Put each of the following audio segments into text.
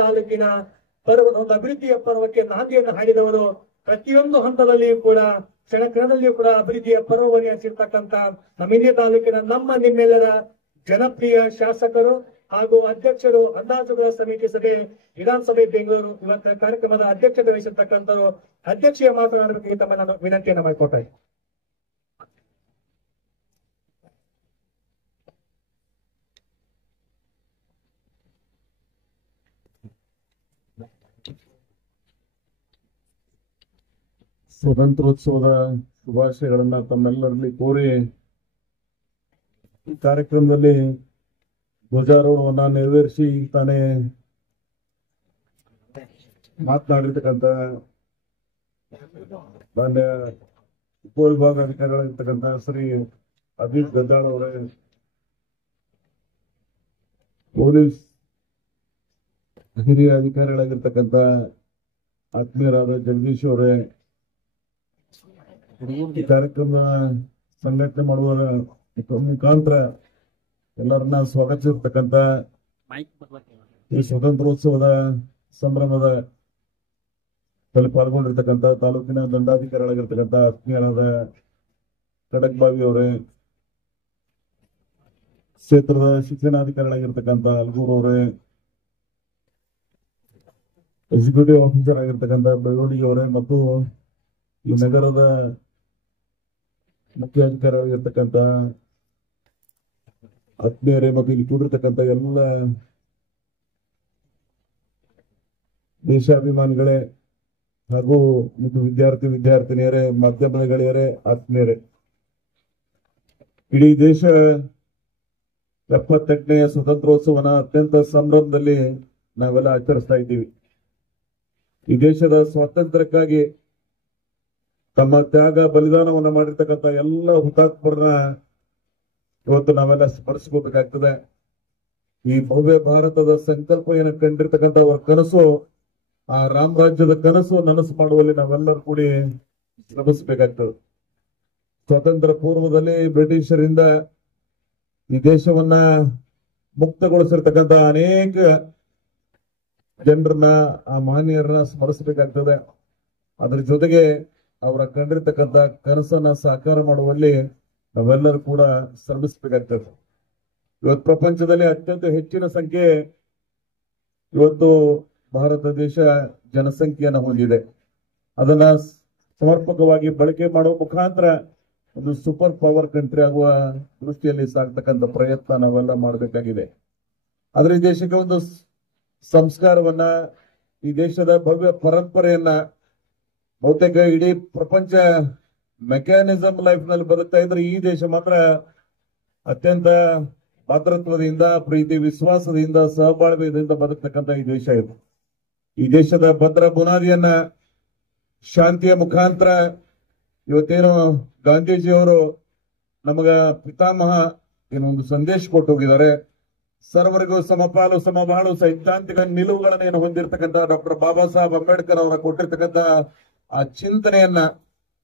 ತಾಲೂಕಿನ ಪರ್ವದ ಒಂದು ಅಭಿವೃದ್ಧಿಯ ಪರ್ವಕ್ಕೆ ನಾಂದಿಯನ್ನು ಹಾಡಿದವರು. ಪ್ರತಿಯೊಂದು ಹಂತದಲ್ಲಿಯೂ ಕೂಡ ಕ್ಷಣಕ್ಷಣದಲ್ಲಿಯೂ ಕೂಡ ಅಭಿವೃದ್ಧಿಯ ಪರ್ವವನ್ನು ಹಚ್ಚಿರ್ತಕ್ಕಂತ ನಮ್ಮ ತಾಲೂಕಿನ ನಿಮ್ಮೆಲ್ಲರ ಜನಪ್ರಿಯ ಶಾಸಕರು ಹಾಗೂ ಅಧ್ಯಕ್ಷರು ಅಂದಾಜುಗಳ ಸಮಿತಿ ಸಭೆ ವಿಧಾನಸಭೆ ಬೆಂಗಳೂರು ಇವತ್ತಿನ ಕಾರ್ಯಕ್ರಮದ ಅಧ್ಯಕ್ಷತೆ ವಹಿಸಿರ್ತಕ್ಕಂಥವರು ಅಧ್ಯಕ್ಷೀಯ ಮಾತನಾಡಬೇಕು ತಮ್ಮ ನಾನು ವಿನಂತಿಯನ್ನು ಮಾಡಿಕೊಡ್ತಾ ಇದ್ದೀನಿ. ಸ್ವಾತಂತ್ರ್ಯೋತ್ಸವದ ಶುಭಾಶಯಗಳನ್ನ ತಮ್ಮೆಲ್ಲರಲ್ಲಿ ಕೋರಿ ಈ ಕಾರ್ಯಕ್ರಮದಲ್ಲಿ ಧ್ವಜಾರೋಹಣವನ್ನ ನೆರವೇರಿಸಿ ತಾನೇ ಮಾತನಾಡಿರ್ತಕ್ಕಂಥ ಮಾನ್ಯ ಉಪವಿಭಾಗಾಧಿಕಾರಿಗಳಿರ್ತಕ್ಕಂಥ ಶ್ರೀ ಅಜಿತ್ ಗದ್ದಾಳ್ ಅವರೇ, ಪೊಲೀಸ್ ಹಿರಿಯ ಅಧಿಕಾರಿಗಳಾಗಿರ್ತಕ್ಕಂಥ ಆತ್ಮೀಯರಾದ ಜಗದೀಶ್ ಅವರೇ, ಈ ಕಾರ್ಯಕ್ರಮ ಸಂಘಟನೆ ಮಾಡುವ ಮುಖಾಂತರ ಎಲ್ಲರನ್ನ ಸ್ವಾಗತಿಸಿರ್ತಕ್ಕಂಥ ಈ ಸ್ವಾತಂತ್ರ್ಯೋತ್ಸವದ ಸಂಭ್ರಮದ ಪಾಲ್ಗೊಂಡಿರ್ತಕ್ಕಂಥ ತಾಲೂಕಿನ ದಂಡಾಧಿಕಾರಿಗಳಾಗಿರ್ತಕ್ಕಂಥ ಆತ್ಮೀಯರಾದ ಖಡಕ್ಬಾವಿ ಅವರೇ, ಕ್ಷೇತ್ರದ ಶಿಕ್ಷಣಾಧಿಕಾರಿಗಳಾಗಿರ್ತಕ್ಕಂಥ ಅಲ್ಗೂರ್ ಅವರೇ, ಎಕ್ಸಿಕ್ಯೂಟಿವ್ ಆಫೀಸರ್ ಆಗಿರ್ತಕ್ಕಂಥ ಬೆಳವಣಿಗೆ ಅವರೇ ಮತ್ತು ಈ ನಗರದ ಮುಖ್ಯ ಅಧಿಕಾರಿಯಾಗಿರ್ತಕ್ಕಂಥ ಆತ್ಮೀಯರೇ ಮತ್ತು ಇಲ್ಲಿ ಕೂಡಿರ್ತಕ್ಕಂಥ ಎಲ್ಲ ದೇಶಾಭಿಮಾನಿಗಳೇ ಹಾಗೂ ವಿದ್ಯಾರ್ಥಿನಿಯರೇ, ಮಾಧ್ಯಮದ ಗೆಳೆಯರೇ, ಆತ್ಮೀಯರೇ, ಇಡೀ ದೇಶ 78ನೇ ಸ್ವಾತಂತ್ರ್ಯೋತ್ಸವನ ಅತ್ಯಂತ ಸಂಭ್ರಮದಲ್ಲಿ ನಾವೆಲ್ಲ ಆಚರಿಸ್ತಾ ಇದ್ದೀವಿ. ಈ ದೇಶದ ಸ್ವಾತಂತ್ರ್ಯಕ್ಕಾಗಿ ತಮ್ಮ ತ್ಯಾಗ ಬಲಿದಾನವನ್ನ ಮಾಡಿರ್ತಕ್ಕಂಥ ಎಲ್ಲ ಹುತಾತ್ಮರನ್ನ ಇವತ್ತು ನಾವೆಲ್ಲ ಸ್ಮರಿಸ್ಕೋಬೇಕಾಗ್ತದೆ. ಈ ಭವ್ಯ ಭಾರತದ ಸಂಕಲ್ಪ ಏನ ಕಂಡಿರ್ತಕ್ಕಂಥ ಅವರ ಕನಸು, ಆ ರಾಮರಾಜ್ಯದ ಕನಸು ನನಸು ಮಾಡುವಲ್ಲಿ ನಾವೆಲ್ಲರೂ ಕೂಡಿ ಶ್ರಮಿಸಬೇಕಾಗ್ತದೆ. ಸ್ವಾತಂತ್ರ್ಯ ಪೂರ್ವದಲ್ಲಿ ಬ್ರಿಟಿಷರಿಂದ ಈ ದೇಶವನ್ನ ಮುಕ್ತಗೊಳಿಸಿರ್ತಕ್ಕಂಥ ಅನೇಕ ಜನರನ್ನ, ಆ ಮಹನೀಯರನ್ನ ಸ್ಮರಿಸಬೇಕಾಗ್ತದೆ. ಅದ್ರ ಜೊತೆಗೆ ಅವರ ಕಂಡಿರ್ತಕ್ಕಂಥ ಕನಸನ್ನ ಸಾಕಾರ ಮಾಡುವಲ್ಲಿ ನಾವೆಲ್ಲರೂ ಕೂಡ ಶ್ರಮಿಸಬೇಕಾಗ್ತದೆ. ಇವತ್ತು ಪ್ರಪಂಚದಲ್ಲಿ ಅತ್ಯಂತ ಹೆಚ್ಚಿನ ಸಂಖ್ಯೆ ಇವತ್ತು ಭಾರತ ದೇಶ ಜನಸಂಖ್ಯೆಯನ್ನು ಹೊಂದಿದೆ. ಅದನ್ನ ಸಮರ್ಪಕವಾಗಿ ಬಳಕೆ ಮಾಡುವ ಮುಖಾಂತರ ಒಂದು ಸೂಪರ್ ಪವರ್ ಕಂಟ್ರಿ ಆಗುವ ದೃಷ್ಟಿಯಲ್ಲಿ ಸಾಗ್ತಕ್ಕಂಥ ಪ್ರಯತ್ನ ನಾವೆಲ್ಲ ಮಾಡಬೇಕಾಗಿದೆ. ಆದ್ರೆ ಈ ದೇಶಕ್ಕೆ ಒಂದು ಸಂಸ್ಕಾರವನ್ನ, ಈ ದೇಶದ ಭವ್ಯ ಪರಂಪರೆಯನ್ನ ಬಹುತೇಕ ಇಡೀ ಪ್ರಪಂಚ ಮೆಕ್ಯಾನಿಸಮ್ ಲೈಫ್ ನಲ್ಲಿ ಬದುಕ್ತಾ ಇದ್ರೆ, ಈ ದೇಶ ಮಾತ್ರ ಅತ್ಯಂತ ಭಾತೃತ್ವದಿಂದ, ಪ್ರೀತಿ ವಿಶ್ವಾಸದಿಂದ, ಸಹಬಾಳ್ವೆಯಿಂದ ಬದುಕ್ತಕ್ಕಂಥ ಈ ದೇಶ ಇದು. ಈ ದೇಶದ ಭದ್ರ ಬುನಾದಿಯನ್ನ ಶಾಂತಿಯ ಮುಖಾಂತರ ಇವತ್ತೇನು ಗಾಂಧೀಜಿಯವರು ನಮಗ ಪಿತಾಮಹ ಏನೊಂದು ಸಂದೇಶ ಕೊಟ್ಟು ಹೋಗಿದ್ದಾರೆ. ಸರ್ವರಿಗೂ ಸಮಪಾಲು ಸಮಬಾಳು ಸೈದ್ಧಾಂತಿಕ ನಿಲುವುಗಳನ್ನ ಏನು ಹೊಂದಿರತಕ್ಕಂಥ ಡಾಕ್ಟರ್ ಬಾಬಾ ಸಾಹೇಬ್ ಅಂಬೇಡ್ಕರ್ ಅವರ ಕೊಟ್ಟಿರ್ತಕ್ಕಂಥ ಆ ಚಿಂತನೆಯನ್ನ,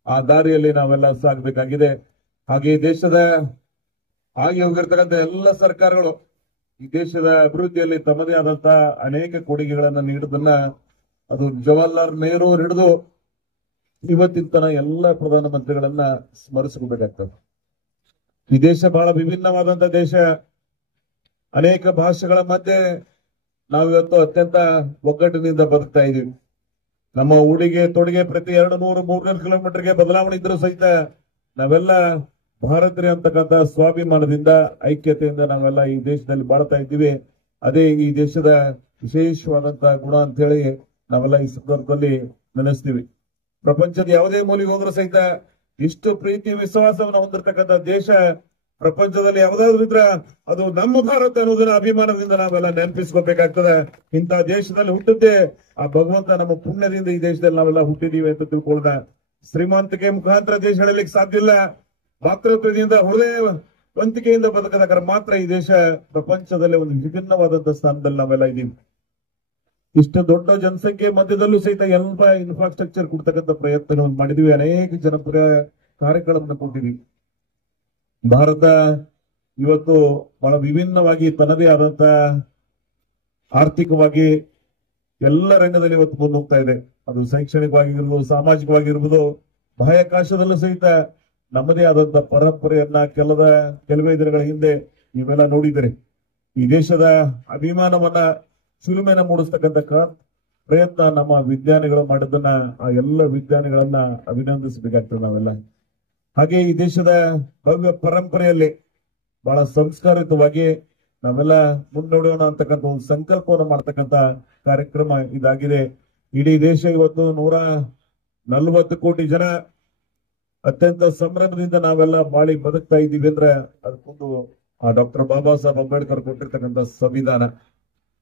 ಆ ದಾರಿಯಲ್ಲಿ ನಾವೆಲ್ಲ ಸಾಗಬೇಕಾಗಿದೆ. ಹಾಗೆ ಈ ದೇಶದ ಆಗಿ ಹೋಗಿರ್ತಕ್ಕಂಥ ಎಲ್ಲ ಸರ್ಕಾರಗಳು ಈ ದೇಶದ ಅಭಿವೃದ್ಧಿಯಲ್ಲಿ ತಮ್ಮದೇ ಆದಂತ ಅನೇಕ ಕೊಡುಗೆಗಳನ್ನ ನೀಡುವುದನ್ನ, ಅದು ಜವಾಹರ್ಲಾಲ್ ನೆಹರು ಹಿಡಿದು ಇವತ್ತಿನ ತನ ಎಲ್ಲ ಪ್ರಧಾನಮಂತ್ರಿಗಳನ್ನ ಸ್ಮರಿಸ್ಕೋಬೇಕಾಗ್ತದೆ. ಈ ದೇಶ ಬಹಳ ವಿಭಿನ್ನವಾದಂತ ದೇಶ. ಅನೇಕ ಭಾಷೆಗಳ ಮಧ್ಯೆ ನಾವಿವತ್ತು ಅತ್ಯಂತ ಒಗ್ಗಟ್ಟಿನಿಂದ ಬದುಕ್ತಾ ಇದೀವಿ. ನಮ್ಮ ಉಡುಗೆ ತೊಡುಗೆ ಪ್ರತಿ 200-300 ಕಿಲೋಮೀಟರ್ಗೆ ಬದಲಾವಣೆ ಇದ್ರೂ ಸಹಿತ ನಾವೆಲ್ಲ ಭಾರತೀಯರು ಅಂತಕ್ಕಂಥ ಸ್ವಾಭಿಮಾನದಿಂದ, ಐಕ್ಯತೆಯಿಂದ ನಾವೆಲ್ಲ ಈ ದೇಶದಲ್ಲಿ ಬಾಳ್ತಾ ಇದ್ದೀವಿ. ಅದೇ ಈ ದೇಶದ ವಿಶೇಷವಾದಂತಹ ಗುಣ ಅಂತ ಹೇಳಿ ನಾವೆಲ್ಲ ಈ ಸಂದರ್ಭದಲ್ಲಿ ನೆನೆಸ್ತೀವಿ. ಪ್ರಪಂಚದ ಯಾವುದೇ ಮೂಲೆಗೆ ಹೋದ್ರೂ ಸಹಿತ ಇಷ್ಟು ಪ್ರೀತಿ ವಿಶ್ವಾಸವನ್ನು ಹೊಂದಿರತಕ್ಕಂಥ ದೇಶ ಪ್ರಪಂಚದಲ್ಲಿ ಯಾವ್ದಾದ್ರು ಇದ್ರ ಅದು ನಮ್ಮ ಭಾರತ ಅನ್ನೋದನ್ನ ಅಭಿಮಾನದಿಂದ ನಾವೆಲ್ಲ ನೆನಪಿಸ್ಕೋಬೇಕಾಗ್ತದೆ. ಇಂಥ ದೇಶದಲ್ಲಿ ಹುಟ್ಟಿದ್ದೆ ಆ ಭಗವಂತ ನಮ್ಮ ಪುಣ್ಯದಿಂದ ಈ ದೇಶದಲ್ಲಿ ನಾವೆಲ್ಲ ಹುಟ್ಟಿದೀವಿ ಅಂತ ತಿಳ್ಕೊಳ್ಳೋಣ. ಶ್ರೀಮಂತಿಕೆ ಮುಖಾಂತರ ದೇಶ ಹೇಳಲಿಕ್ಕೆ ಸಾಧ್ಯ ಇಲ್ಲ. ಭಾತೃತ್ವದಿಂದ, ಹೃದಯ ವಂತಿಕೆಯಿಂದ ಬದುಕದ ಮಾತ್ರ ಈ ದೇಶ ಪ್ರಪಂಚದಲ್ಲಿ ಒಂದು ವಿಭಿನ್ನವಾದಂತಹ ಸ್ಥಾನದಲ್ಲಿ ನಾವೆಲ್ಲ ಇದ್ದೀವಿ. ಇಷ್ಟು ದೊಡ್ಡ ಜನಸಂಖ್ಯೆ ಮಧ್ಯದಲ್ಲೂ ಸಹಿತ ಎಲ್ಲ ಇನ್ಫ್ರಾಸ್ಟ್ರಕ್ಚರ್ ಕೊಡ್ತಕ್ಕಂಥ ಪ್ರಯತ್ನಗಳನ್ನು ಮಾಡಿದೀವಿ. ಅನೇಕ ಜನಪ್ರಿಯ ಕಾರ್ಯಕ್ರಮವನ್ನು ಕೊಟ್ಟಿದ್ವಿ. ಭಾರತ ಇವತ್ತು ಬಹಳ ವಿಭಿನ್ನವಾಗಿ ತನ್ನದೇ ಆದಂತ ಆರ್ಥಿಕವಾಗಿ ಎಲ್ಲ ರಂಗದಲ್ಲಿ ಇವತ್ತು ಮುಂದೆ ಹೋಗ್ತಾ ಇದೆ. ಅದು ಶೈಕ್ಷಣಿಕವಾಗಿರ್ಬೋದು, ಸಾಮಾಜಿಕವಾಗಿರ್ಬೋದು, ಬಾಹ್ಯಾಕಾಶದಲ್ಲೂ ಸಹಿತ ನಮ್ಮದೇ ಆದಂತ ಪರಂಪರೆಯನ್ನ ಕೆಲವೇ ದಿನಗಳ ಹಿಂದೆ ನೀವೆಲ್ಲ ನೋಡಿದರೆ ಈ ದೇಶದ ಅಭಿಮಾನವನ್ನ ಚಿಲುಮೆನ ಮೂಡಿಸ್ತಕ್ಕಂಥ ಪ್ರಯತ್ನ ನಮ್ಮ ವಿಜ್ಞಾನಿಗಳು ಮಾಡಿದ್ದನ್ನ ಆ ಎಲ್ಲ ವಿಜ್ಞಾನಿಗಳನ್ನ ಅಭಿನಂದಿಸಬೇಕಾಗ್ತದೆ ನಾವೆಲ್ಲ. ಹಾಗೆ ಈ ದೇಶದ ಭವ್ಯ ಪರಂಪರೆಯಲ್ಲಿ ಬಹಳ ಸಂಸ್ಕಾರಿತವಾಗಿ ನಾವೆಲ್ಲ ಮುನ್ನಡೆಯೋಣ ಅಂತಕ್ಕಂಥ ಒಂದು ಸಂಕಲ್ಪವನ್ನು ಮಾಡ್ತಕ್ಕಂಥ ಕಾರ್ಯಕ್ರಮ ಇದಾಗಿದೆ. ಇಡೀ ದೇಶ ಇವತ್ತು 140 ಕೋಟಿ ಜನ ಅತ್ಯಂತ ಸಂಭ್ರಮದಿಂದ ನಾವೆಲ್ಲ ಬಾಳಿ ಬದುಕ್ತಾ ಇದ್ದೀವಿ ಅಂದ್ರೆ ಅದಕ್ಕೊಂದು ಆ ಡಾಕ್ಟರ್ ಬಾಬಾ ಸಾಹೇಬ್ ಅಂಬೇಡ್ಕರ್ ಕೊಟ್ಟಿರ್ತಕ್ಕಂಥ ಸಂವಿಧಾನ.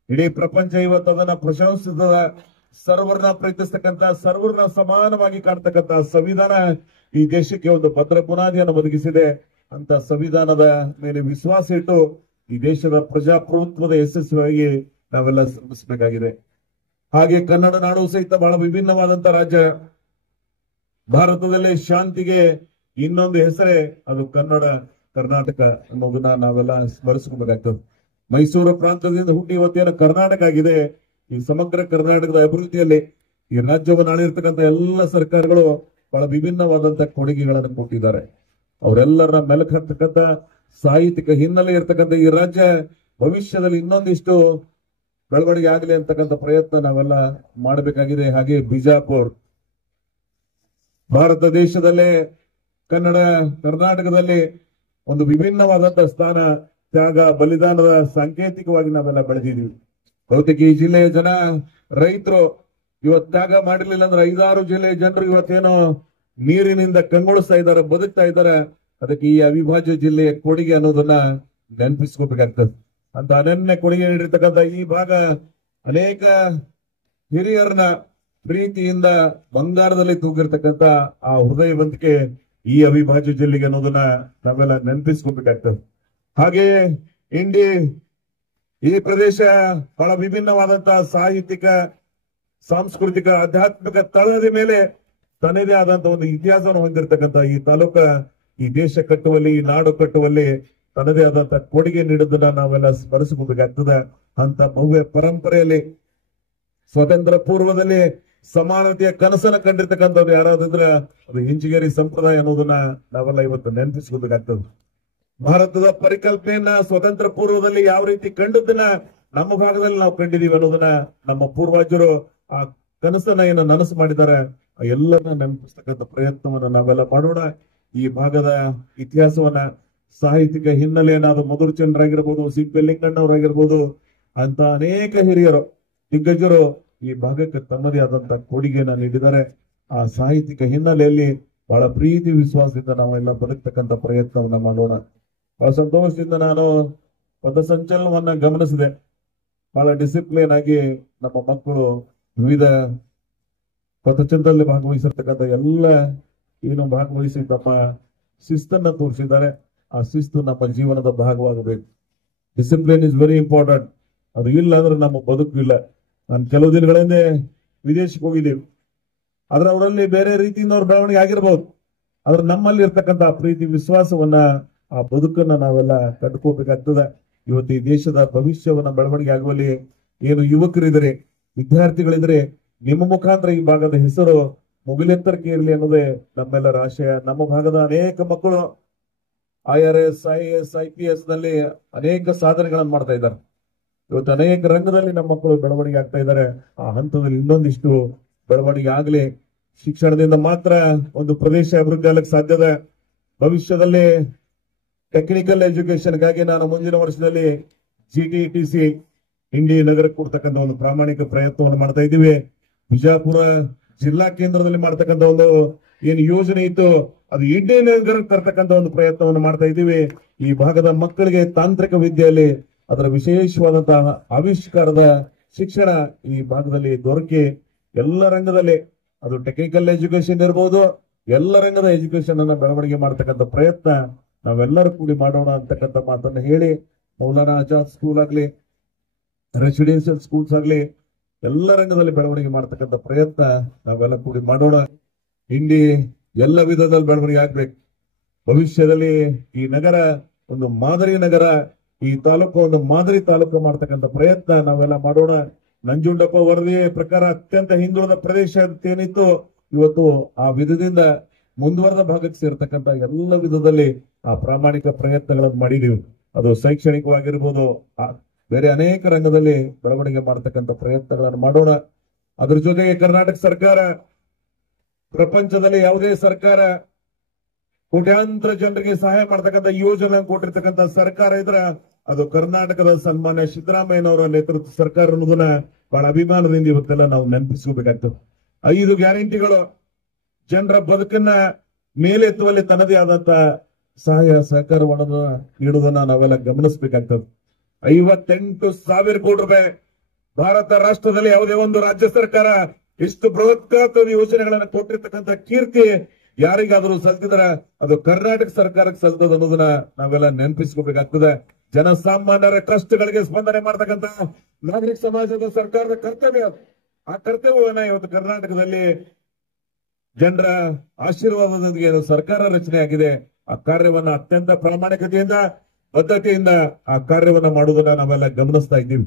ಇಡೀ ಪ್ರಪಂಚ ಇವತ್ತು ಅದನ್ನ ಪ್ರಶಂಸಿಸದ, ಸರ್ವರ್ನ ಪ್ರೀತಿಸ್ತಕ್ಕಂಥ, ಸರ್ವರ್ನ ಸಮಾನವಾಗಿ ಕಾಣ್ತಕ್ಕಂಥ ಸಂವಿಧಾನ ಈ ದೇಶಕ್ಕೆ ಒಂದು ಭದ್ರ ಬುನಾದಿಯನ್ನು ಒದಗಿಸಿದೆ. ಅಂತ ಸಂವಿಧಾನದ ಮೇಲೆ ವಿಶ್ವಾಸ ಇಟ್ಟು ಈ ದೇಶದ ಪ್ರಜಾಪ್ರಭುತ್ವದ ಯಶಸ್ವಿಯಾಗಿ ನಾವೆಲ್ಲ ಶ್ರಮಿಸಬೇಕಾಗಿದೆ. ಹಾಗೆ ಕನ್ನಡ ನಾಡು ಸಹಿತ ಬಹಳ ವಿಭಿನ್ನವಾದಂತ ರಾಜ್ಯ. ಭಾರತದಲ್ಲಿ ಶಾಂತಿಗೆ ಇನ್ನೊಂದು ಹೆಸರೇ ಅದು ಕರ್ನಾಟಕ ಅನ್ನೋದನ್ನ ನಾವೆಲ್ಲ ಸ್ಮರಿಸ್ಕೋಬೇಕಾಗ್ತದೆ. ಮೈಸೂರು ಪ್ರಾಂತದಿಂದ ಹುಟ್ಟಿ ಇವತ್ತೇನು ಕರ್ನಾಟಕ ಆಗಿದೆ. ಈ ಸಮಗ್ರ ಕರ್ನಾಟಕದ ಅಭಿವೃದ್ಧಿಯಲ್ಲಿ ಈ ರಾಜ್ಯವನ್ನು ಆಳಿರ್ತಕ್ಕಂಥ ಎಲ್ಲ ಸರ್ಕಾರಗಳು ಬಹಳ ವಿಭಿನ್ನವಾದಂತ ಕೊಡುಗೆಗಳನ್ನು ಕೊಟ್ಟಿದ್ದಾರೆ. ಅವರೆಲ್ಲರ ಮೆಲುಕು ಹಾಕ್ತಕ್ಕಂಥ ಸಾಹಿತ್ಯಿಕ ಹಿನ್ನೆಲೆ ಇರ್ತಕ್ಕಂಥ ಈ ರಾಜ್ಯ ಭವಿಷ್ಯದಲ್ಲಿ ಇನ್ನೊಂದಿಷ್ಟು ಬೆಳವಣಿಗೆ ಆಗಲಿ ಅಂತಕ್ಕಂಥ ಪ್ರಯತ್ನ ನಾವೆಲ್ಲ ಮಾಡಬೇಕಾಗಿದೆ. ಹಾಗೆ ಬಿಜಾಪುರ್ ಭಾರತ ದೇಶದಲ್ಲೇ ಕರ್ನಾಟಕದಲ್ಲಿ ಒಂದು ವಿಭಿನ್ನವಾದಂತ ಸ್ಥಾನ, ತ್ಯಾಗ, ಬಲಿದಾನದ ಸಾಂಕೇತಿಕವಾಗಿ ನಾವೆಲ್ಲ ಬೆಳೆದಿದ್ದೀವಿ. ಬಹುತೇಕ ಈ ಜಿಲ್ಲೆಯ ಜನ ರೈತರು ಇವತ್ತು ತ್ಯಾಗ ಮಾಡಿರ್ಲಿಲ್ಲ ಅಂದ್ರೆ 5-6 ಜಿಲ್ಲೆಯ ಜನರು ಇವತ್ತೇನೋ ನೀರಿನಿಂದ ಕಂಗೊಳಿಸ್ತಾ ಇದ್ದಾರೆ, ಬದುಕ್ತಾ ಇದ್ದಾರೆ. ಅದಕ್ಕೆ ಈ ಅವಿಭಾಜ್ಯ ಜಿಲ್ಲೆಯ ಕೊಡುಗೆ ಅನ್ನೋದನ್ನ ನೆನಪಿಸ್ಕೋಬೇಕಾಗ್ತದೆ. ಅಂತ ಅನನ್ಯ ಕೊಡುಗೆ ನೀಡಿರ್ತಕ್ಕಂಥ ಈ ಭಾಗ ಅನೇಕ ಹಿರಿಯರನ್ನ ಪ್ರೀತಿಯಿಂದ ಬಂಗಾರದಲ್ಲಿ ತೂಗಿರ್ತಕ್ಕಂಥ ಆ ಹೃದಯವಂತಿಕೆ ಈ ಅವಿಭಾಜ್ಯ ಜಿಲ್ಲೆಗೆ ಅನ್ನೋದನ್ನ ನಾವೆಲ್ಲ ನೆನಪಿಸ್ಕೋಬೇಕಾಗ್ತದೆ. ಹಾಗೆಯೇ ಈ ಪ್ರದೇಶ ಬಹಳ ವಿಭಿನ್ನವಾದಂತಹ ಸಾಹಿತ್ಯಿಕ, ಸಾಂಸ್ಕೃತಿಕ, ಆಧ್ಯಾತ್ಮಿಕ ತಳದ ಮೇಲೆ ತನ್ನದೇ ಆದಂತಹ ಒಂದು ಇತಿಹಾಸವನ್ನು ಹೊಂದಿರತಕ್ಕಂಥ ಈ ತಾಲೂಕ ಈ ದೇಶ ಕಟ್ಟುವಲ್ಲಿ, ಈ ನಾಡು ಕಟ್ಟುವಲ್ಲಿ ತನ್ನದೇ ಆದಂತಹ ಕೊಡುಗೆ ನೀಡೋದನ್ನ ನಾವೆಲ್ಲ ಸ್ಮರಿಸಬೇಕಾಗ್ತದೆ. ಅಂತ ಭವ್ಯ ಪರಂಪರೆಯಲ್ಲಿ ಸ್ವಾತಂತ್ರ್ಯ ಪೂರ್ವದಲ್ಲಿ ಸಮಾನತೆಯ ಕನಸನ್ನ ಕಂಡಿರ್ತಕ್ಕಂಥವ್ರು ಯಾರಾದ್ರೆ ಅದು ಇಂಜಿಗೇರಿ ಸಂಪ್ರದಾಯ ಅನ್ನೋದನ್ನ ನಾವೆಲ್ಲ ಇವತ್ತು ನೆನಪಿಸ್ಕೋಬೇಕಾಗ್ತದೆ. ಭಾರತದ ಪರಿಕಲ್ಪನೆಯನ್ನ ಸ್ವತಂತ್ರ ಪೂರ್ವದಲ್ಲಿ ಯಾವ ರೀತಿ ಕಂಡದನ್ನ ನಮ್ಮ ಭಾಗದಲ್ಲಿ ನಾವು ಕಂಡಿದೀವಿ ಅನ್ನೋದನ್ನ ನಮ್ಮ ಪೂರ್ವಜರು ಆ ಕನಸನ್ನ ಏನು ನನಸು ಮಾಡಿದ್ದಾರೆ ಎಲ್ಲರನ್ನ ನೆನಪಿಸ್ತಕ್ಕಂಥ ಪ್ರಯತ್ನವನ್ನ ನಾವೆಲ್ಲ ಮಾಡೋಣ. ಈ ಭಾಗದ ಇತಿಹಾಸವನ್ನ, ಸಾಹಿತ್ಯಿಕ ಹಿನ್ನೆಲೆಯನ್ನ, ಅದು ಮಧುರಚಂದ್ರಾಗಿರ್ಬೋದು, ಸಿಪ್ಪೆ ಲಿಂಗಣ್ಣವರಾಗಿರ್ಬೋದು, ಅಂತ ಅನೇಕ ಹಿರಿಯರು, ದಿಗ್ಗಜರು ಈ ಭಾಗಕ್ಕೆ ತಮ್ಮದೇ ಆದಂತ ಕೊಡುಗೆಯನ್ನ ನೀಡಿದ್ದಾರೆ. ಆ ಸಾಹಿತ್ಯಿಕ ಹಿನ್ನೆಲೆಯಲ್ಲಿ ಬಹಳ ಪ್ರೀತಿ ವಿಶ್ವಾಸದಿಂದ ನಾವೆಲ್ಲ ಬದುಕ್ತಕ್ಕಂಥ ಪ್ರಯತ್ನವನ್ನ ಮಾಡೋಣ. ಬಹಳ ಸಂತೋಷದಿಂದ ನಾನು ಪಥಸಂಚಲನವನ್ನ ಗಮನಿಸಿದೆ. ಬಹಳ ಡಿಸಿಪ್ಲಿನ್ ಆಗಿ ನಮ್ಮ ಮಕ್ಕಳು ವಿವಿಧ ಪಥಚಂದ್ರದಲ್ಲಿ ಭಾಗವಹಿಸಿರ್ತಕ್ಕಂಥ ಎಲ್ಲ ಏನು ಭಾಗವಹಿಸಿ ತಮ್ಮ ಶಿಸ್ತನ್ನ ತೋರಿಸಿದ್ದಾರೆ. ಆ ಶಿಸ್ತು ನಮ್ಮ ಜೀವನದ ಭಾಗವಾಗಬೇಕು. Discipline is very important. ಅದು ಇಲ್ಲ ಅಂದ್ರೆ ನಮ್ಮ ಬದುಕು ಇಲ್ಲ. ನಾನು ಕೆಲವು ದಿನಗಳ ಹಿಂದೆ ವಿದೇಶಕ್ಕೆ ಹೋಗಿದ್ದೀವಿ. ಆದ್ರೆ ಅವರಲ್ಲಿ ಬೇರೆ ರೀತಿಯಿಂದ ಅವ್ರ ಬೆಳವಣಿಗೆ ಆಗಿರ್ಬೋದು. ಆದ್ರೆ ನಮ್ಮಲ್ಲಿ ಇರ್ತಕ್ಕಂಥ ಪ್ರೀತಿ ವಿಶ್ವಾಸವನ್ನ, ಆ ಬದುಕನ್ನ ನಾವೆಲ್ಲ ಕಟ್ಕೋಬೇಕಾಗ್ತದೆ. ಇವತ್ತು ಈ ದೇಶದ ಭವಿಷ್ಯವನ್ನ ಬೆಳವಣಿಗೆ ಆಗುವಲ್ಲಿ ಏನು ಯುವಕರಿದ್ರೆ, ವಿದ್ಯಾರ್ಥಿಗಳಿದ್ರೆ, ನಿಮ್ಮ ಮುಖಾಂತರ ಈ ಭಾಗದ ಹೆಸರು ಮುಗಿಲೆತ್ತರಕ್ಕೆ ಇರಲಿ ಅನ್ನೋದೇ ನಮ್ಮೆಲ್ಲರ ಆಶಯ. ನಮ್ಮ ಭಾಗದ ಅನೇಕ ಮಕ್ಕಳು IRS, IAS, IPS ನಲ್ಲಿ ಅನೇಕ ಸಾಧನೆಗಳನ್ನು ಮಾಡ್ತಾ ಇದ್ದಾರೆ. ಇವತ್ತು ಅನೇಕ ರಂಗದಲ್ಲಿ ನಮ್ಮ ಮಕ್ಕಳು ಬೆಳವಣಿಗೆ ಆಗ್ತಾ ಇದ್ದಾರೆ. ಆ ಹಂತದಲ್ಲಿ ಇನ್ನೊಂದಿಷ್ಟು ಬೆಳವಣಿಗೆ ಆಗಲಿ. ಶಿಕ್ಷಣದಿಂದ ಮಾತ್ರ ಒಂದು ಪ್ರದೇಶ ಅಭಿವೃದ್ಧಿ ಆಗಲಿಕ್ಕೆ ಸಾಧ್ಯದ. ಭವಿಷ್ಯದಲ್ಲಿ ಟೆಕ್ನಿಕಲ್ ಎಜುಕೇಶನ್ಗಾಗಿ ನಾನು ಮುಂದಿನ ವರ್ಷದಲ್ಲಿ GTTC ಇಂಡಿ ನಗರಕ್ಕೆ ಕೊಡ್ತಕ್ಕಂಥ ಒಂದು ಪ್ರಾಮಾಣಿಕ ಪ್ರಯತ್ನವನ್ನು ಮಾಡ್ತಾ ಇದ್ದೀವಿ. ಬಿಜಾಪುರ ಜಿಲ್ಲಾ ಕೇಂದ್ರದಲ್ಲಿ ಮಾಡ್ತಕ್ಕಂಥ ಒಂದು ಏನು ಯೋಜನೆ ಇತ್ತು ಅದು ಇಂಡಿ ನಗರಕ್ಕೆ ತರ್ತಕ್ಕಂಥ ಒಂದು ಪ್ರಯತ್ನವನ್ನು ಮಾಡ್ತಾ ಇದ್ದೀವಿ. ಈ ಭಾಗದ ಮಕ್ಕಳಿಗೆ ತಾಂತ್ರಿಕ ವಿದ್ಯೆಯಲ್ಲಿ ಅದರ ವಿಶೇಷವಾದಂತಹ ಆವಿಷ್ಕಾರದ ಶಿಕ್ಷಣ ಈ ಭಾಗದಲ್ಲಿ ದೊರಕಿ ಎಲ್ಲ ರಂಗದಲ್ಲಿ, ಅದು ಟೆಕ್ನಿಕಲ್ ಎಜುಕೇಶನ್ ಇರ್ಬೋದು, ಎಲ್ಲ ರಂಗದ ಎಜುಕೇಶನ್ ಅನ್ನ ಬೆಳವಣಿಗೆ ಮಾಡತಕ್ಕಂಥ ಪ್ರಯತ್ನ ನಾವೆಲ್ಲರೂ ಕೂಡಿ ಮಾಡೋಣ ಅಂತಕ್ಕಂಥ ಮಾತನ್ನು ಹೇಳಿ, ಮೌಲಾನಾ ಆಜಾದ್ ಸ್ಕೂಲ್ ಆಗ್ಲಿ, ರೆಸಿಡೆನ್ಷಿಯಲ್ ಸ್ಕೂಲ್ಸ್ ಆಗ್ಲಿ, ಎಲ್ಲ ರಂಗದಲ್ಲಿ ಬೆಳವಣಿಗೆ ಮಾಡತಕ್ಕಂಥ ಪ್ರಯತ್ನ ನಾವೆಲ್ಲ ಕೂಡಿ ಮಾಡೋಣ. ಇಂಡಿ ಎಲ್ಲ ವಿಧದಲ್ಲಿ ಬೆಳವಣಿಗೆ ಆಗ್ಬೇಕು. ಭವಿಷ್ಯದಲ್ಲಿ ಈ ನಗರ ಒಂದು ಮಾದರಿ ನಗರ, ಈ ತಾಲೂಕು ಒಂದು ಮಾದರಿ ತಾಲೂಕು ಮಾಡ್ತಕ್ಕಂಥ ಪ್ರಯತ್ನ ನಾವೆಲ್ಲ ಮಾಡೋಣ. ನಂಜುಂಡಪ್ಪ ವರದಿ ಪ್ರಕಾರ ಅತ್ಯಂತ ಹಿಂದುಳಿದ ಪ್ರದೇಶ ಅಂತ ಏನಿತ್ತು, ಇವತ್ತು ಆ ವಿಧದಿಂದ ಮುಂದುವರೆದ ಭಾಗಕ್ಕೆ ಸೇರ್ತಕ್ಕಂಥ ಎಲ್ಲ ವಿಧದಲ್ಲಿ ಆ ಪ್ರಾಮಾಣಿಕ ಪ್ರಯತ್ನಗಳನ್ನು ಮಾಡಿದೀವಿ. ಅದು ಶೈಕ್ಷಣಿಕವಾಗಿರ್ಬೋದು, ಬೇರೆ ಅನೇಕ ರಂಗದಲ್ಲಿ ಬೆಳವಣಿಗೆ ಮಾಡತಕ್ಕಂಥ ಪ್ರಯತ್ನಗಳನ್ನು ಮಾಡೋಣ. ಅದ್ರ ಜೊತೆಗೆ ಕರ್ನಾಟಕ ಸರ್ಕಾರ, ಪ್ರಪಂಚದಲ್ಲಿ ಯಾವುದೇ ಸರ್ಕಾರ ಕೋಟ್ಯಾಂತರ ಜನರಿಗೆ ಸಹಾಯ ಮಾಡತಕ್ಕಂಥ ಯೋಜನೆ ಕೊಟ್ಟಿರ್ತಕ್ಕಂಥ ಸರ್ಕಾರ ಇದ್ರ ಅದು ಕರ್ನಾಟಕದ ಸನ್ಮಾನ್ಯ ಸಿದ್ದರಾಮಯ್ಯನವರ ನೇತೃತ್ವ ಸರ್ಕಾರ ಅನ್ನೋದನ್ನ ಬಹಳ ಅಭಿಮಾನದಿಂದ ಇವತ್ತೆಲ್ಲ ನಾವು ನೆನಪಿಸ್ಕೋಬೇಕಾಗ್ತದೆ. 5 ಗ್ಯಾರಂಟಿಗಳು ಜನರ ಬದುಕನ್ನ ಮೇಲೆತ್ತುವಲ್ಲಿ ತನ್ನದೇ ಆದಂತ ಸಹಾಯ ಸಹಕಾರವನ್ನು ನೀಡುವುದನ್ನ ನಾವೆಲ್ಲ ಗಮನಿಸಬೇಕಾಗ್ತದೆ. 58,000 ಕೋಟಿ ರೂಪಾಯಿ ಭಾರತ ರಾಷ್ಟ್ರದಲ್ಲಿ ಯಾವುದೇ ಒಂದು ರಾಜ್ಯ ಸರ್ಕಾರ ಇಷ್ಟು ಬೃಹತ್ಕಾರದ ಯೋಜನೆಗಳನ್ನ ಕೊಟ್ಟಿರ್ತಕ್ಕಂಥ ಕೀರ್ತಿ ಯಾರಿಗಾದರೂ ಸಲ್ತಿದ್ರ ಅದು ಕರ್ನಾಟಕ ಸರ್ಕಾರಕ್ಕೆ ಸಲ್ತದ ಅನ್ನೋದನ್ನ ನಾವೆಲ್ಲ ನೆನಪಿಸ್ಕೋಬೇಕಾಗ್ತದೆ. ಜನಸಾಮಾನ್ಯರ ಕಷ್ಟಗಳಿಗೆ ಸ್ಪಂದನೆ ಮಾಡತಕ್ಕಂತ ನಾಗರಿಕ ಸಮಾಜದ ಸರ್ಕಾರದ ಕರ್ತವ್ಯ. ಆ ಕರ್ತವ್ಯವನ್ನ ಇವತ್ತು ಕರ್ನಾಟಕದಲ್ಲಿ ಜನರ ಆಶೀರ್ವಾದದೊಂದಿಗೆ ಸರ್ಕಾರ ರಚನೆ ಆಗಿದೆ. ಆ ಕಾರ್ಯವನ್ನ ಅತ್ಯಂತ ಪ್ರಾಮಾಣಿಕತೆಯಿಂದ, ಬದ್ಧತೆಯಿಂದ ಆ ಕಾರ್ಯವನ್ನ ಮಾಡುವುದನ್ನ ನಾವೆಲ್ಲ ಗಮನಿಸ್ತಾ ಇದ್ದೀವಿ.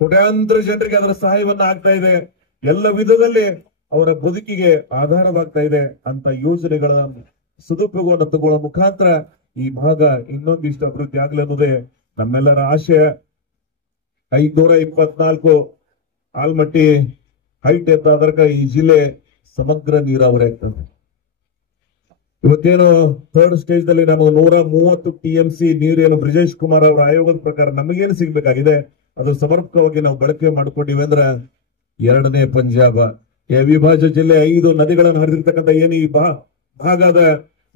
ಕೋಟ್ಯಾಂತರ ಜನರಿಗೆ ಅದರ ಸಹಾಯವನ್ನ ಆಗ್ತಾ ಇದೆ. ಎಲ್ಲ ವಿಧದಲ್ಲಿ ಅವರ ಬದುಕಿಗೆ ಆಧಾರವಾಗ್ತಾ ಇದೆ ಅಂತ ಯೋಜನೆಗಳ ಸದುಪಯೋಗವನ್ನು ತಗೊಳ್ಳೋ ಮುಖಾಂತರ ಈ ಭಾಗ ಇನ್ನೊಂದಿಷ್ಟು ಅಭಿವೃದ್ಧಿ ಆಗಲಿ ಅನ್ನೋದೇ ನಮ್ಮೆಲ್ಲರ ಆಶಯ. 524 ಆಲ್ಮಟ್ಟಿ ಹೈಟ್ ಎತ್ತಾದ್ರಕ ಈ ಜಿಲ್ಲೆ ಸಮಗ್ರ ನೀರಾವರಿ ಆಗ್ತದೆ. ಇವತ್ತೇನು 3rd ಸ್ಟೇಜ್ ದಲ್ಲಿ ನಮಗೆ 130 TMC ನೀರೇನು ಬ್ರಿಜೇಶ್ ಕುಮಾರ್ ಅವರ ಆಯೋಗದ ಪ್ರಕಾರ ನಮಗೇನು ಸಿಗ್ಬೇಕಾಗಿದೆ ಅದು ಸಮರ್ಪಕವಾಗಿ ನಾವು ಬಳಕೆ ಮಾಡ್ಕೊಂಡಿವಿ ಅಂದ್ರ 2ನೇ ಪಂಜಾಬ. ಈ ಅವಿಭಾಜ್ಯ ಜಿಲ್ಲೆ 5 ನದಿಗಳನ್ನು ಹರಿದಿರ್ತಕ್ಕಂಥ ಏನು ಈ ಭಾಗದ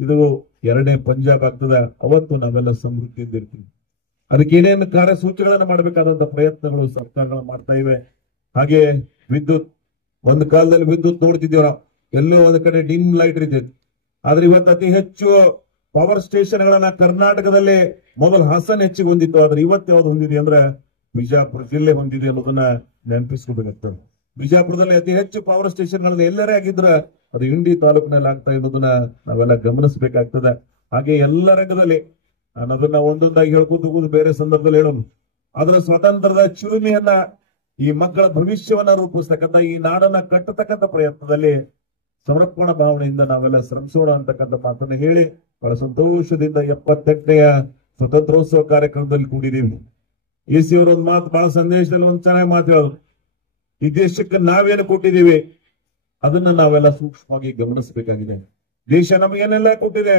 ಇದು 2ನೇ ಪಂಜಾಬ್ ಆಗ್ತದೆ. ಅವತ್ತು ನಾವೆಲ್ಲ ಸಮೃದ್ಧಿಯಿಂದ ಇರ್ತೀವಿ. ಅದಕ್ಕೆ ಏನೇನು ಕಾರ್ಯಸೂಚಿಗಳನ್ನ ಮಾಡಬೇಕಾದಂತ ಪ್ರಯತ್ನಗಳು ಸರ್ಕಾರಗಳು ಮಾಡ್ತಾ ಇವೆ. ಹಾಗೆ ವಿದ್ಯುತ್, ಒಂದು ಕಾಲದಲ್ಲಿ ವಿದ್ಯುತ್ ನೋಡ್ತಿದ್ದೀವಿ ನಾವು, ಎಲ್ಲೋ ಒಂದು ಕಡೆ ಡಿಮ್ ಲೈಟ್ ಇರ್ತಿತ್ತು. ಆದ್ರೆ ಇವತ್ತು ಅತಿ ಹೆಚ್ಚು ಪವರ್ ಸ್ಟೇಷನ್ ಗಳನ್ನ ಕರ್ನಾಟಕದಲ್ಲಿ ಮೊದಲು ಹಾಸನ ಹೆಚ್ಚಿಗೆ ಹೊಂದಿತ್ತು. ಆದ್ರೆ ಇವತ್ತು ಯಾವ್ದು ಹೊಂದಿದೆ ಅಂದ್ರೆ ಬಿಜಾಪುರ ಜಿಲ್ಲೆ ಹೊಂದಿದೆ ಅನ್ನೋದನ್ನ ನೆನಪಿಸ್ಕೋಬೇಕಾಗ್ತದೆ. ಬಿಜಾಪುರದಲ್ಲಿ ಅತಿ ಹೆಚ್ಚು ಪವರ್ ಸ್ಟೇಷನ್ ಗಳನ್ನ ಎಲ್ಲರೇ ಆಗಿದ್ರ ಅದು ಇಂಡಿ ತಾಲೂಕಿನಲ್ಲಿ ಆಗ್ತಾ ಇರೋದನ್ನ ನಾವೆಲ್ಲ ಗಮನಿಸಬೇಕಾಗ್ತದೆ. ಹಾಗೆ ಎಲ್ಲ ರಂಗದಲ್ಲಿ ನಾನು ಅದನ್ನ ಒಂದೊಂದಾಗಿ ಹೇಳ್ಕೊಂಡು ಹೋಗುದು ಬೇರೆ ಸಂದರ್ಭದಲ್ಲಿ ಹೇಳೋದು. ಅದರ ಸ್ವಾತಂತ್ರ್ಯದ ಚಿಲುಮೆಯನ್ನ, ಈ ಮಕ್ಕಳ ಭವಿಷ್ಯವನ್ನ ರೂಪಿಸ್ತಕ್ಕಂಥ, ಈ ನಾಡನ್ನ ಕಟ್ಟತಕ್ಕಂಥ ಪ್ರಯತ್ನದಲ್ಲಿ ಸಮರ್ಪಣಾ ಭಾವನೆಯಿಂದ ನಾವೆಲ್ಲ ಶ್ರಮಿಸೋಣ ಅಂತಕ್ಕಂಥ ಮಾತನ್ನ ಹೇಳಿ ಬಹಳ ಸಂತೋಷದಿಂದ 78ನೆಯ ಸ್ವತಂತ್ರೋತ್ಸವ ಕಾರ್ಯಕ್ರಮದಲ್ಲಿ ಕೂಡಿದೀವಿ. ಎಸಿ ಅವರು ಒಂದು ಮಾತು, ಬಹಳ ಸಂದೇಶದಲ್ಲಿ ಒಂದು ಚೆನ್ನಾಗಿ ಮಾತು ಹೇಳೋದು, ಈ ದೇಶಕ್ಕೆ ನಾವೇನು ಕೊಟ್ಟಿದ್ದೀವಿ ಅದನ್ನ ನಾವೆಲ್ಲ ಸೂಕ್ಷ್ಮವಾಗಿ ಗಮನಿಸಬೇಕಾಗಿದೆ. ದೇಶ ನಮಗೇನೆಲ್ಲ ಕೊಟ್ಟಿದೆ.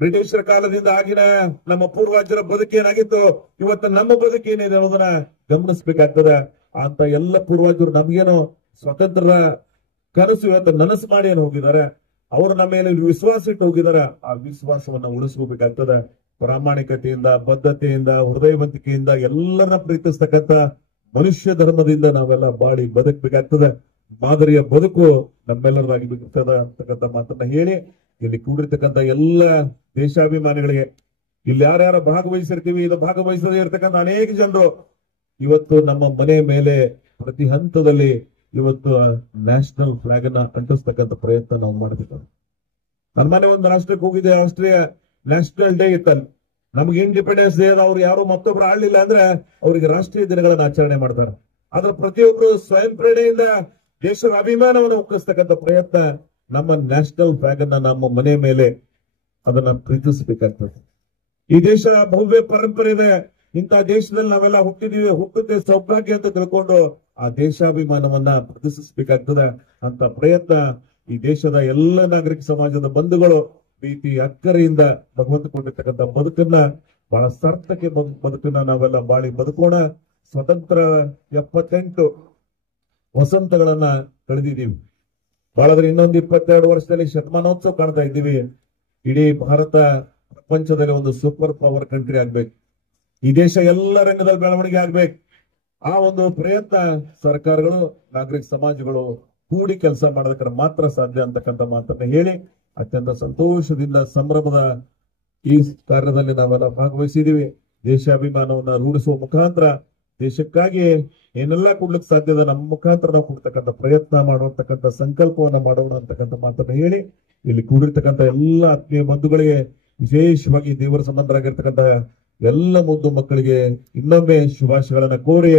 ಬ್ರಿಟಿಷರ ಕಾಲದಿಂದ ಆಗಿನ ನಮ್ಮ ಪೂರ್ವಜರ ಬದುಕೇನಾಗಿತ್ತು, ಇವತ್ತು ನಮ್ಮ ಬದುಕೇನಿದೆ ಅನ್ನೋದನ್ನ ಗಮನಿಸಬೇಕಾಗ್ತದೆ. ಅಂತ ಎಲ್ಲ ಪೂರ್ವಜರು ನಮಗೇನೋ ಸ್ವತಂತ್ರ ಕನಸು ಇವತ್ತು ನನಸು ಮಾಡಿ ಏನು ಹೋಗಿದ್ದಾರೆ, ಅವರು ನಮ್ಮ ಮೇಲೆ ವಿಶ್ವಾಸ ಇಟ್ಟು ಹೋಗಿದ್ದಾರೆ. ಆ ವಿಶ್ವಾಸವನ್ನ ಉಳಿಸ್ಕೋಬೇಕಾಗ್ತದೆ. ಪ್ರಾಮಾಣಿಕತೆಯಿಂದ, ಬದ್ಧತೆಯಿಂದ, ಹೃದಯವಂತಿಕೆಯಿಂದ ಎಲ್ಲರನ್ನ ಪ್ರೀತಿಸ್ತಕ್ಕಂಥ ಮನುಷ್ಯ ಧರ್ಮದಿಂದ ನಾವೆಲ್ಲ ಬಾಳಿ ಬದುಕಬೇಕಾಗ್ತದೆ. ಮಾದರಿಯ ಬದುಕು ನಮ್ಮೆಲ್ಲರಾಗಿರ್ತದ ಅಂತಕ್ಕಂಥ ಮಾತನ್ನ ಹೇಳಿ ಇಲ್ಲಿ ಕೂಡಿರ್ತಕ್ಕಂಥ ಎಲ್ಲ ದೇಶಾಭಿಮಾನಿಗಳಿಗೆ, ಇಲ್ಲಿ ಯಾರ್ಯಾರು ಭಾಗವಹಿಸಿರ್ತೀವಿ, ಇದು ಭಾಗವಹಿಸದೇ ಇರ್ತಕ್ಕಂಥ ಅನೇಕ ಜನರು ಇವತ್ತು ನಮ್ಮ ಮನೆ ಮೇಲೆ ಪ್ರತಿ ಹಂತದಲ್ಲಿ ಇವತ್ತು ನ್ಯಾಷನಲ್ ಫ್ಲಾಗ್ ಅನ್ನ ಅಂಟಿಸ್ತಕ್ಕಂಥ ಪ್ರಯತ್ನ ನಾವು ಮಾಡಬೇಕು. ನನ್ನ ಮನೆ ಒಂದು ರಾಷ್ಟ್ರಕ್ಕೆ ಹೋಗಿದೆ, ರಾಷ್ಟ್ರೀಯ ನ್ಯಾಷನಲ್ ಡೇ ಇತ್ತಲ್ಲಿ. ನಮ್ಗೆ ಇಂಡಿಪೆಂಡೆನ್ಸ್ ಡೇ ಅವ್ರು ಯಾರು ಮತ್ತೊಬ್ರು ಆಡ್ಲಿಲ್ಲ ಅಂದ್ರೆ ಅವರಿಗೆ ರಾಷ್ಟ್ರೀಯ ದಿನಗಳನ್ನ ಆಚರಣೆ ಮಾಡ್ತಾರೆ. ಆದ್ರೆ ಪ್ರತಿಯೊಬ್ರು ಸ್ವಯಂ ಪ್ರೇರಣೆಯಿಂದ ದೇಶದ ಅಭಿಮಾನವನ್ನು ಉಕ್ಕಿಸ್ತಕ್ಕಂಥ ಪ್ರಯತ್ನ, ನಮ್ಮ ನ್ಯಾಷನಲ್ ಫ್ಲಾಗ್ ಅನ್ನ ನಮ್ಮ ಮನೆ ಮೇಲೆ ಅದನ್ನ ಪ್ರೀತಿಸಬೇಕಾಗ್ತದೆ. ಈ ದೇಶ ಭವ್ಯ ಪರಂಪರೆ ಇದೆ. ಇಂಥ ದೇಶದಲ್ಲಿ ನಾವೆಲ್ಲ ಹುಟ್ಟಿದೀವಿ, ಹುಟ್ಟುತ್ತೆ ಸೌಭಾಗ್ಯ ಅಂತ ತಿಳ್ಕೊಂಡು ಆ ದೇಶಾಭಿಮಾನವನ್ನ ಪ್ರದರ್ಶಿಸಬೇಕಾಗ್ತದೆ. ಅಂತ ಪ್ರಯತ್ನ ಈ ದೇಶದ ಎಲ್ಲ ನಾಗರಿಕ ಸಮಾಜದ ಬಂಧುಗಳು ಪ್ರೀತಿ ಅಕ್ಕರೆಯಿಂದ ಭಗವಂತ ಕೊಟ್ಟಿರ್ತಕ್ಕಂಥ ಬದುಕನ್ನ ಬಹಳ ಸಾರ್ಥಕ್ಕೆ ಬದುಕನ್ನ ನಾವೆಲ್ಲ ಬಾಳಿ ಬದುಕೋಣ. ಸ್ವತಂತ್ರ 78 ವಸಂತಗಳನ್ನ ಕಳೆದಿದ್ದೀವಿ. ಬಾಳದ್ರೆ ಇನ್ನೊಂದು 22 ವರ್ಷದಲ್ಲಿ ಶತಮಾನೋತ್ಸವ ಕಾಣ್ತಾ ಇದ್ದೀವಿ. ಇಡೀ ಭಾರತ ಪ್ರಪಂಚದಲ್ಲಿ ಒಂದು ಸೂಪರ್ ಪವರ್ ಕಂಟ್ರಿ ಆಗ್ಬೇಕು. ಈ ದೇಶ ಎಲ್ಲ ರಂಗದಲ್ಲಿ ಬೆಳವಣಿಗೆ ಆಗ್ಬೇಕು. ಆ ಒಂದು ಪ್ರಯತ್ನ ಸರ್ಕಾರಗಳು, ನಾಗರಿಕ ಸಮಾಜಗಳು ಕೂಡಿ ಕೆಲಸ ಮಾಡೋದಕ್ಕೆ ಮಾತ್ರ ಸಾಧ್ಯ ಅಂತಕ್ಕಂಥ ಮಾತನ್ನ ಹೇಳಿ ಅತ್ಯಂತ ಸಂತೋಷದಿಂದ ಸಂಭ್ರಮದ ಈ ಕಾರ್ಯದಲ್ಲಿ ನಾವೆಲ್ಲ ಭಾಗವಹಿಸಿದೀವಿ. ದೇಶಾಭಿಮಾನವನ್ನ ರೂಢಿಸುವ ಮುಖಾಂತರ ದೇಶಕ್ಕಾಗಿ ಏನೆಲ್ಲ ಕೊಡ್ಲಿಕ್ಕೆ ಸಾಧ್ಯದ ನಮ್ಮ ಮುಖಾಂತರ ನಾವು ಕೊಡ್ತಕ್ಕಂಥ ಪ್ರಯತ್ನ ಮಾಡುವಂತಕ್ಕಂಥ ಸಂಕಲ್ಪವನ್ನ ಮಾಡೋಣ ಅಂತಕ್ಕಂಥ ಮಾತನ್ನ ಹೇಳಿ ಇಲ್ಲಿ ಕೂಡಿರ್ತಕ್ಕಂಥ ಎಲ್ಲ ಆತ್ಮೀಯ ಬಂಧುಗಳಿಗೆ, ವಿಶೇಷವಾಗಿ ದೇವರ ಸಂಬಂಧರಾಗಿರ್ತಕ್ಕಂಥ ಎಲ್ಲ ಮುದ್ದು ಮಕ್ಕಳಿಗೆ ಇನ್ನೊಮ್ಮೆ ಶುಭಾಶಯಗಳನ್ನ ಕೋರಿ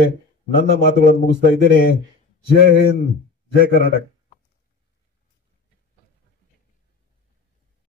ನನ್ನ ಮಾತುಗಳನ್ನು ಮುಗಿಸ್ತಾ ಇದ್ದೇನೆ. ಜೈ ಹಿಂದ್, ಜೈ ಕರ್ನಾಟಕ.